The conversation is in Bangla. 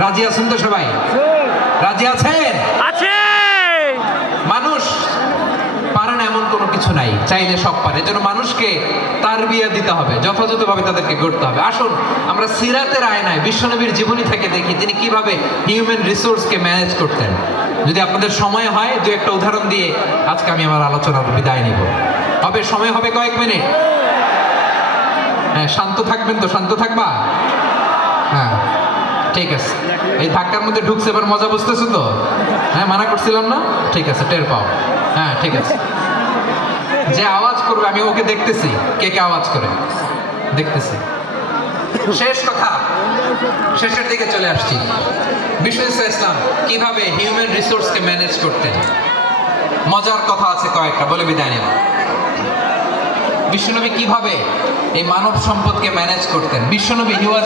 রাজি আছেন তো সবাই? রাজি আছেন? আছে! মানুষ পারে না এমন কোনো কিছু নাই চাইলে সব পারে। এজন্য মানুষকে তার বিয়ে দিতে হবে যথাযথভাবে তাদেরকে গড়তে হবে। আসুন আমরা সিরাতের আয়নায় বিশ্বনবীর জীবনী থেকে দেখি তিনি কীভাবে হিউম্যান রিসোর্সকে ম্যানেজ করতেন। যদি আপনাদের সময় হয় দু একটা উদাহরণ দিয়ে আজকে আমি আমার আলোচনার বিদায় নিব। হবে সময় হবে কয়েক মিনিট। হ্যাঁ শান্ত থাকবেন তো শান্ত থাকবা? হ্যাঁ। ঠিক আছে। এই ধাক্কার মধ্যে ঢুকছে, এবার মজা বুঝতেছো তো? হ্যাঁ মানা করছিলাম না? ঠিক আছে, টের পাও। হ্যাঁ ঠিক আছে। যে আওয়াজ করবে, আমি ওকে দেখতেছি। কে কে আওয়াজ করে? দেখতেছি। শেষ কথা। শেষের দিকে চলে আসছি। বিষ্ণু ইসলাম, কীভাবে হিউম্যান রিসোর্সকে ম্যানেজ করতেন? মজার কথা আছে কয়েকটা, বলে বিদায় নেব। বিশ্বনবী কীভাবে এই মানব সম্পদকে ম্যানেজ করতেন? বিশ্বনবী হি ওয়াজ